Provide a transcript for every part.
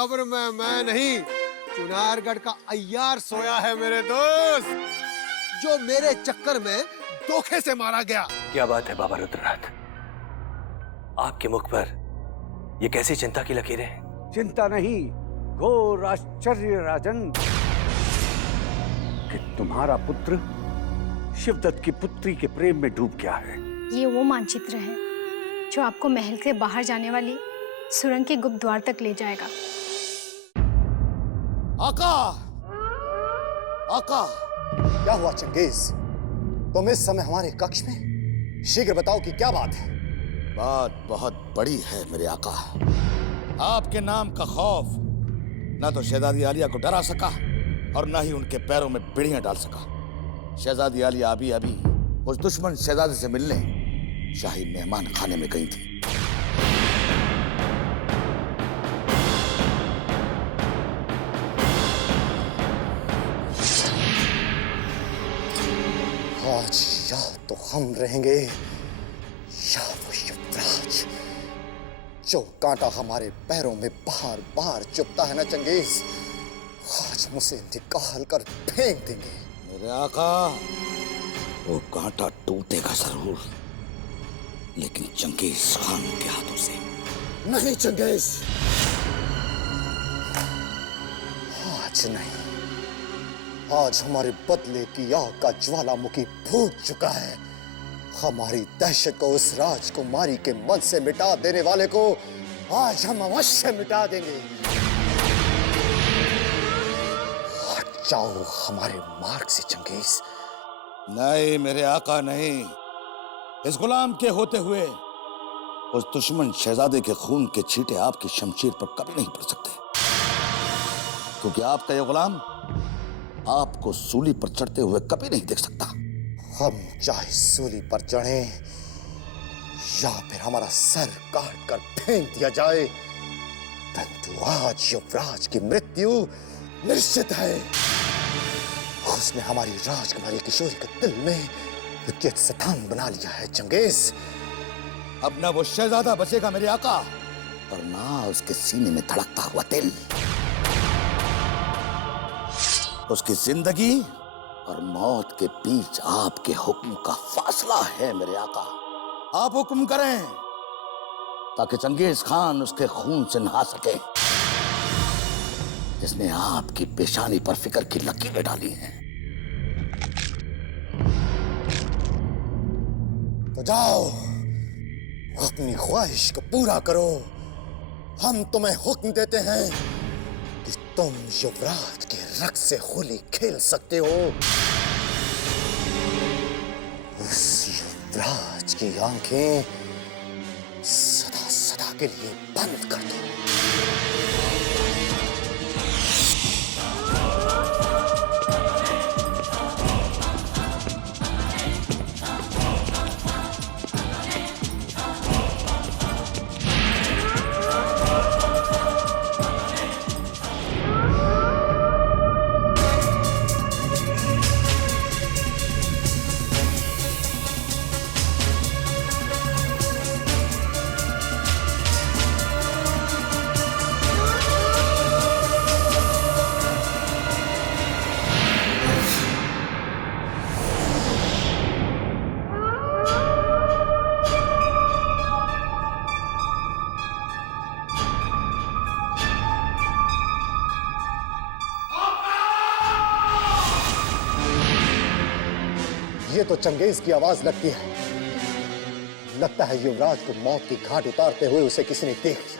कब्र में मैं नहीं, चुनारगढ़ का अय्यार सोया है मेरे दोस्त, जो मेरे चक्कर में धोखे से मारा गया। क्या बात है बाबा रुद्रनाथ, आपके मुख पर ये कैसी चिंता की लकीरें? चिंता नहीं, घोर आश्चर्य राजन, कि तुम्हारा पुत्र शिवदत्त की पुत्री के प्रेम में डूब गया है। ये वो मानचित्र है जो आपको महल से बाहर जाने वाली सुरंग के गुप्त द्वार तक ले जाएगा। आका, आका, क्या हुआ चंगेज? तुम इस समय हमारे कक्ष में? शीघ्र बताओ कि क्या बात है। बात बहुत बड़ी है मेरे आका। आपके नाम का खौफ ना तो शहजादी आलिया को डरा सका और ना ही उनके पैरों में बेड़ियां डाल सका। शहजादी आलिया अभी अभी उस दुश्मन शहजादे से मिलने शाही मेहमान खाने में गई थी। आज या तो हम रहेंगे या वो युवराज, जो कांटा हमारे पैरों में बार बार चुभता है ना चंगेज, आज हम उसे निकाल कर फेंक देंगे। मेरे आका, वो कांटा टूटेगा जरूर, लेकिन चंगेज खान के हाथों से नहीं चंगेज, आज नहीं। आज हमारे बदले की आग का ज्वालामुखी फूट चुका है। हमारी दहशत को उस राजकुमारी के मन से मिटा देने वाले को आज हम अवश्य मिटा देंगे। हट जाओ हमारे मार्ग से चंगेज। नहीं मेरे आका, नहीं। इस गुलाम के होते हुए उस दुश्मन शहजादे के खून के छींटे आपकी शमशीर पर कभी नहीं पड़ सकते, क्योंकि आपका यह गुलाम आपको सूली पर चढ़ते हुए कभी नहीं देख सकता। हम चाहे सूली पर चढ़ें या फिर हमारा सर काट कर फेंक दिया जाए, परंतु आज युवराज की मृत्यु निश्चित है। उसने हमारी राजकुमारी किशोरी के दिल में विद्युत स्थान बना लिया है चंगेज। अब ना वो शहजादा बचेगा मेरे आका, और ना उसके सीने में धड़कता हुआ दिल। उसकी जिंदगी और मौत के बीच आपके हुक्म का फासला है मेरे आका। आप हुक्म करें ताकि चंगेज खान उसके खून से नहा सके जिसने आपकी पेशानी पर फिक्र की लकीरें डाली हैं। तो जाओ, अपनी ख्वाहिश को पूरा करो। हम तुम्हें हुक्म देते हैं कि तुम युवराज के रक्त से होली खेल सकते हो। उस युवराज की आंखें सदा सदा के लिए बंद कर दो। ये तो चंगेज की आवाज लगती है। लगता है युवराज को मौत की घाट उतारते हुए उसे किसी ने देख लिया।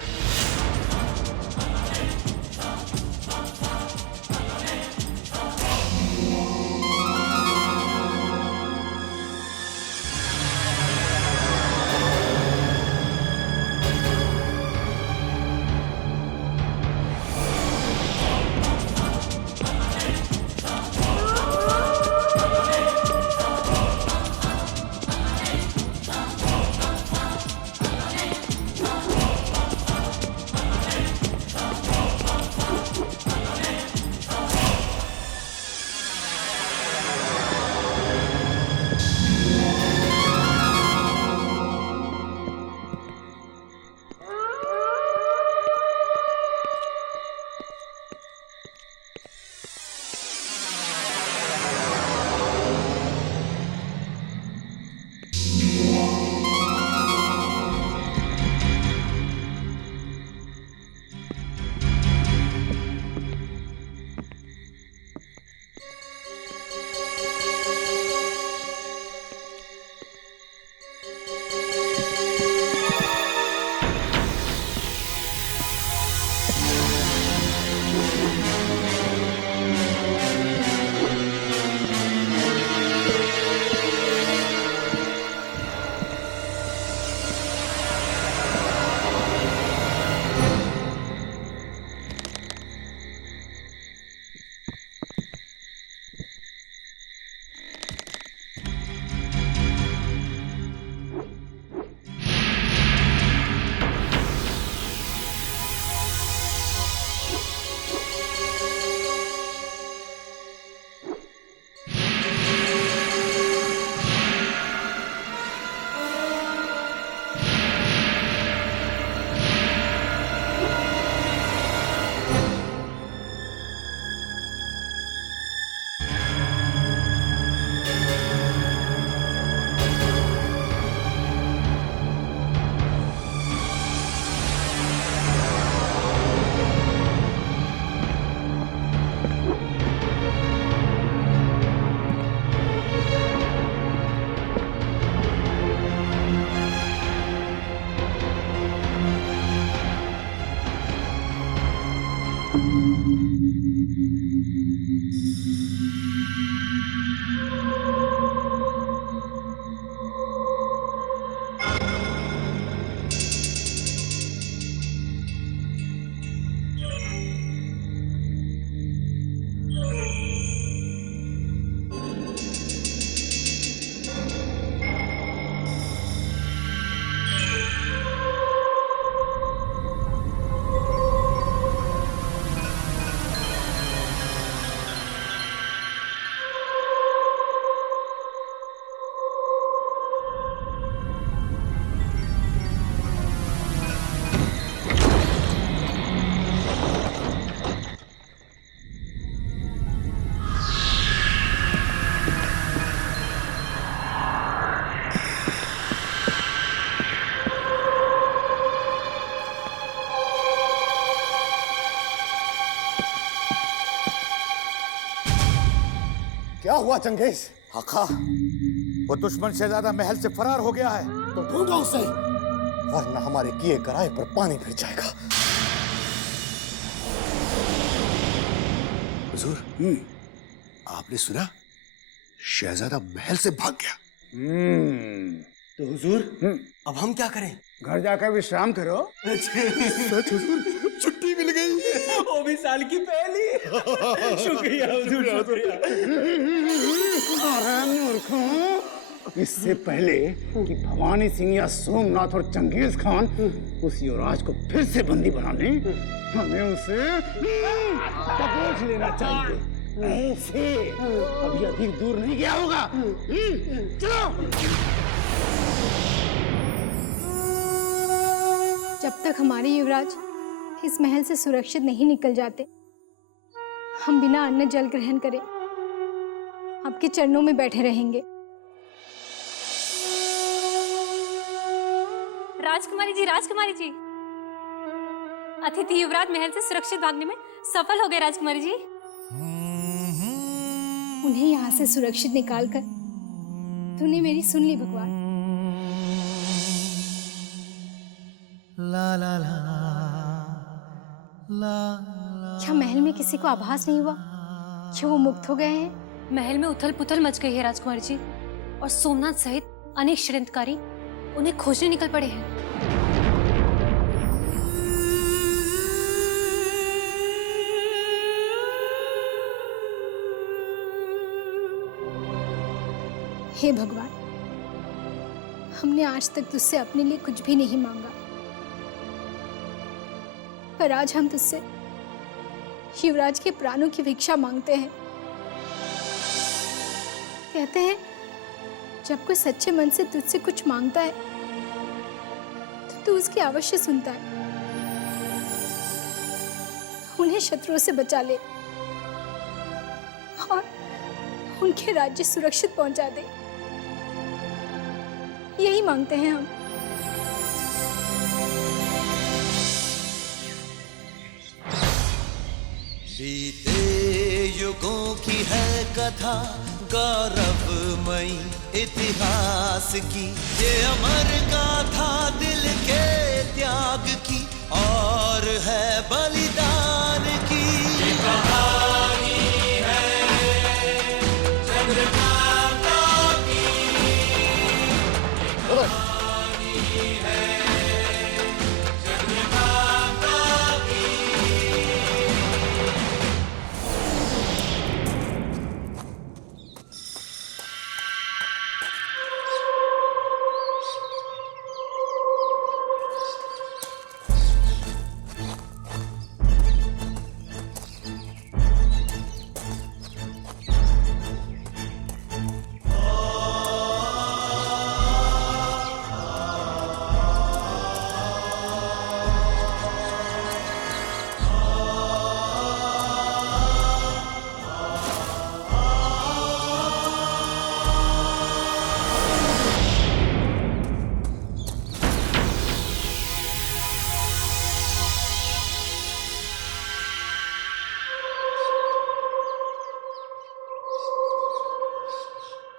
हुआ चंगेज? आका, वो दुश्मन शहजादा महल से फरार हो गया है। तो ढूंढो उसे, वरना हमारे किए कराए पर पानी फिर जाएगा। हुजूर, आपने सुना? शहजादा महल से भाग गया। तो हुजूर, अब हम क्या करें? घर जाकर विश्राम करो। सच हुजूर, छुट्टी मिल गई। वो भी साल की पहली। शुक्रिया हुजूर, शुक्रिया। अरे मूर्खों, इससे पहले कि भवानी सिंह या सोमनाथ और चंगेज खान उस युवराज को फिर से बंदी बना लें, हमें उसे दबोच लेना चाहिए। ऐसे अभी अधिक दूर नहीं गया होगा। चलो। जब तक हमारे युवराज इस महल से सुरक्षित नहीं निकल जाते, हम बिना अन्न जल ग्रहण करे आपके चरणों में बैठे रहेंगे। राजकुमारी जी, राजकुमारी जी, अतिथि युवराज महल से सुरक्षित भागने में सफल हो गए। राजकुमारी जी, उन्हें यहाँ से सुरक्षित निकालकर तूने मेरी सुन ली भगवान। क्या महल में किसी को आभास नहीं हुआ कि वो मुक्त हो गए हैं? महल में उथल पुथल मच गई है राजकुमारी जी, और सोमनाथ सहित अनेक षड्यंत्रकारी उन्हें खोजने निकल पड़े हैं। हे भगवान, हमने आज तक तुझसे अपने लिए कुछ भी नहीं मांगा, पर आज हम तुझसे शिवराज के प्राणों की भिक्षा मांगते हैं। कहते हैं जब कोई सच्चे मन से तुझसे कुछ मांगता है तो तू उसकी अवश्य सुनता है। उन्हें शत्रुओं से बचा ले और उनके राज्य सुरक्षित पहुंचा दे, यही मांगते हैं हम। बीते युगों की है कथा, गौरवमयी इतिहास की, ये अमर गाथा दिल के त्याग की और है बलिदान की। ये कहानी है चंद्रकांता की, ये कहानी है चंद्रकांता की।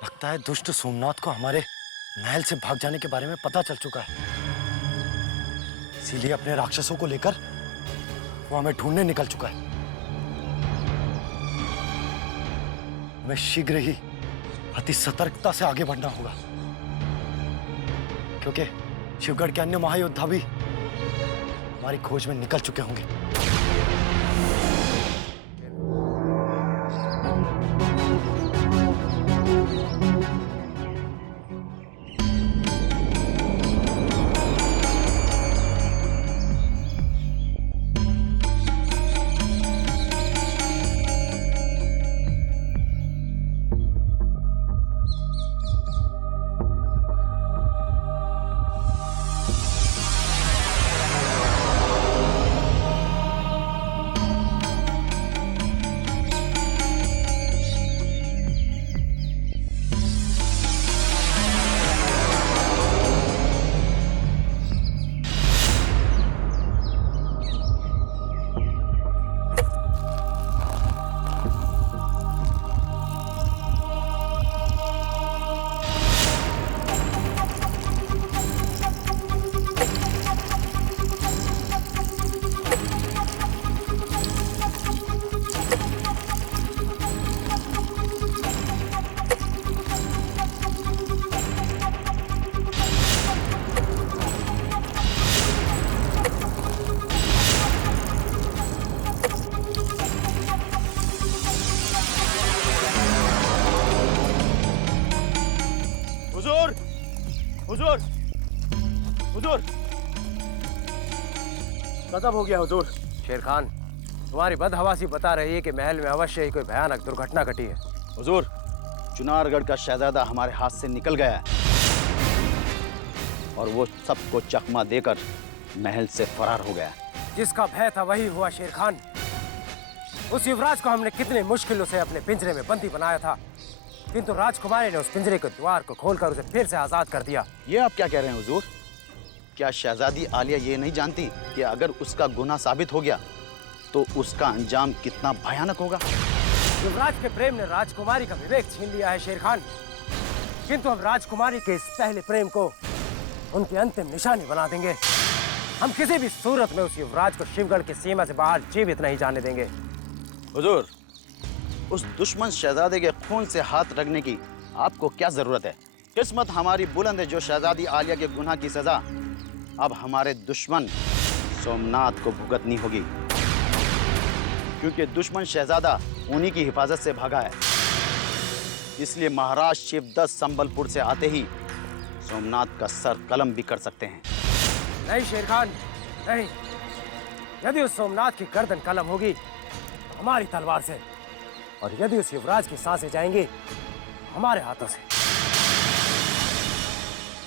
लगता है दुष्ट सोमनाथ को हमारे महल से भाग जाने के बारे में पता चल चुका है, इसीलिए अपने राक्षसों को लेकर वो हमें ढूंढने निकल चुका है। हमें शीघ्र ही अति सतर्कता से आगे बढ़ना होगा, क्योंकि शिवगढ़ के अन्य महायोद्धा भी हमारी खोज में निकल चुके होंगे। हुजूर, गजब हो गया हुजूर। शेर खान, तुम्हारी बदहवासी बता रही है कि महल में अवश्य ही कोई भयानक दुर्घटना घटी है। हुजूर, चुनारगढ़ का शहजादा हमारे हाथ से निकल गया है और वो सबको चकमा देकर महल से फरार हो गया। जिसका भय था वही हुआ शेर खान। उस युवराज को हमने कितने मुश्किलों से अपने पिंजरे में बंदी बनाया था, किंतु राजकुमारी ने उस पिंजरे के द्वार को खोलकर उसे फिर से आजाद कर दिया। ये आप क्या कह रहे हैं हुजूर? क्या शहजादी आलिया ये नहीं जानती कि अगर उसका गुनाह साबित हो गया तो उसका अंजाम कितना भयानक होगा? युवराज के प्रेम ने राजकुमारी का विवेक छीन लिया है शेर खान, किंतु हम राजकुमारी के इस पहले प्रेम को उनकी अंतिम निशानी बना देंगे। हम किसी भी सूरत में उस युवराज को शिवगढ़ की सीमा से बाहर जीवित नहीं जाने देंगे। हुजूर, उस दुश्मन शहजादे के खून से हाथ रखने की आपको क्या जरूरत है? किस्मत हमारी बुलंद है जो शहजादी आलिया के गुनाह की सजा अब हमारे दुश्मन सोमनाथ को भुगतनी होगी, क्योंकि दुश्मन शहजादा उन्हीं की हिफाजत से भागा है। इसलिए महाराज शिवदत्त संबलपुर से आते ही सोमनाथ का सर कलम भी कर सकते हैं। नहीं शेर खान, नहीं। यदि उस सोमनाथ की गर्दन कलम होगी तो हमारी तलवार से, और यदि उस युवराज की सांसें जाएंगी हमारे हाथों से।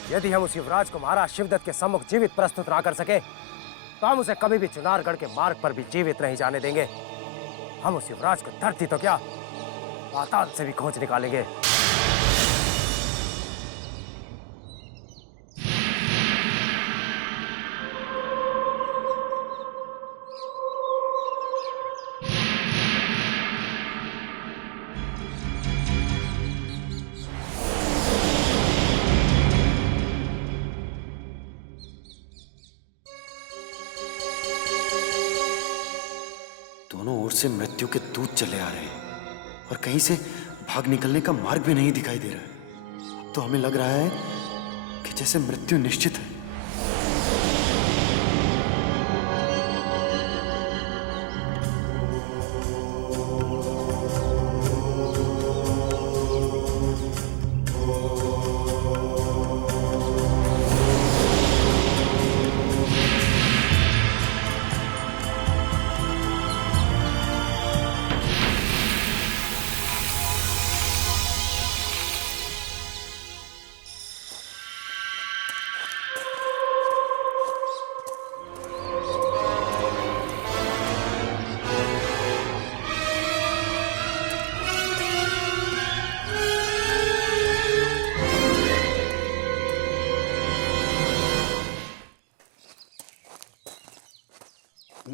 यदि हम उस युवराज को महाराज शिवदत्त के सम्मुख जीवित प्रस्तुत ना कर सके तो हम उसे कभी भी चुनारगढ़ के मार्ग पर भी जीवित नहीं जाने देंगे। हम उस युवराज को धरती तो क्या, पाताल से भी खोज निकालेंगे। दोनों ओर से मृत्यु के दूत चले आ रहे हैं और कहीं से भाग निकलने का मार्ग भी नहीं दिखाई दे रहा है। अब तो हमें लग रहा है कि जैसे मृत्यु निश्चित है।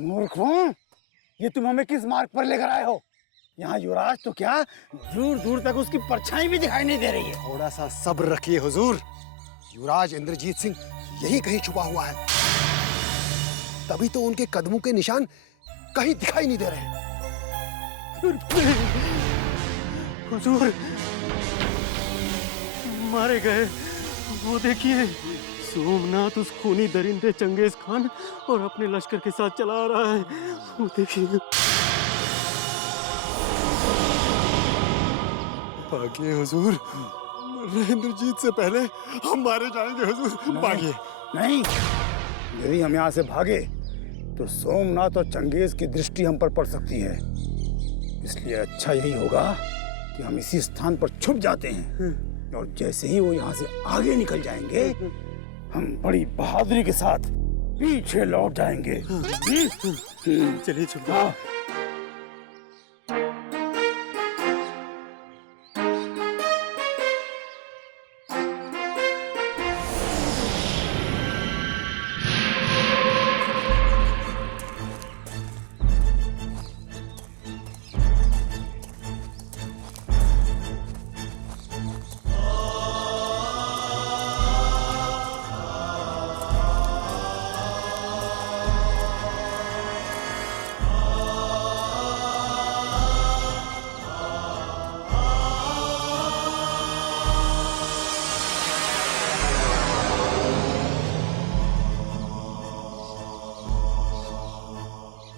मूर्खों, ये तुम हमें किस मार्ग पर लेकर आए हो? यहाँ युवराज तो क्या, दूर दूर तक उसकी परछाई भी दिखाई नहीं दे रही है। थोड़ा सा सब्र रखिए हुजूर, युवराज इंद्रजीत सिंह यही कहीं छुपा हुआ है, तभी तो उनके कदमों के निशान कहीं दिखाई नहीं दे रहे। हुजूर, मारे गए। वो देखिए, सोमनाथ उस खूनी दरिंदे चंगेज खान और अपने लश्कर के साथ चला आ रहा है। वो देखिए। भागिए हुजूर, इंद्रजीत से पहले हम मारे जाएंगे हुजूर, भागिए। नहीं, यदि हम यहाँ से भागे तो सोमनाथ और चंगेज की दृष्टि हम पर पड़ सकती है। इसलिए अच्छा यही होगा कि हम इसी स्थान पर छुप जाते हैं, और जैसे ही वो यहाँ से आगे निकल जाएंगे हम बड़ी बहादुरी के साथ पीछे लौट जाएंगे। चलिए छुप जाओ।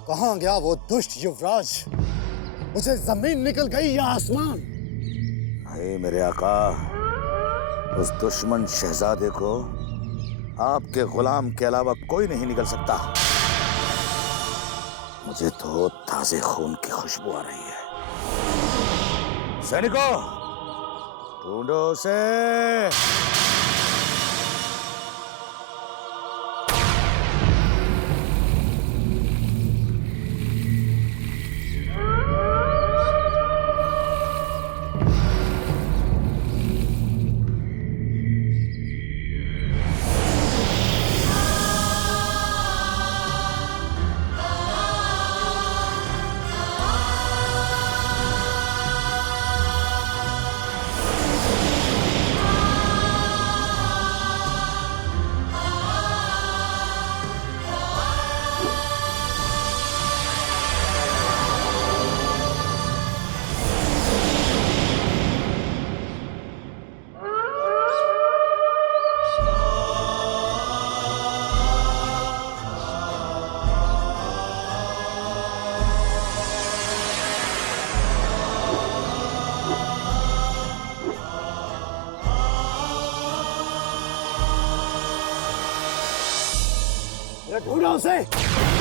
कहाँ गया वो दुष्ट युवराज? मुझे जमीन निकल गई या आसमान? अरे मेरे आका, उस दुश्मन शहजादे को आपके गुलाम के अलावा कोई नहीं निकल सकता। मुझे तो ताजे खून की खुशबू आ रही है। सैनिकों, ढूंढो उसे। ढूंढो उसे।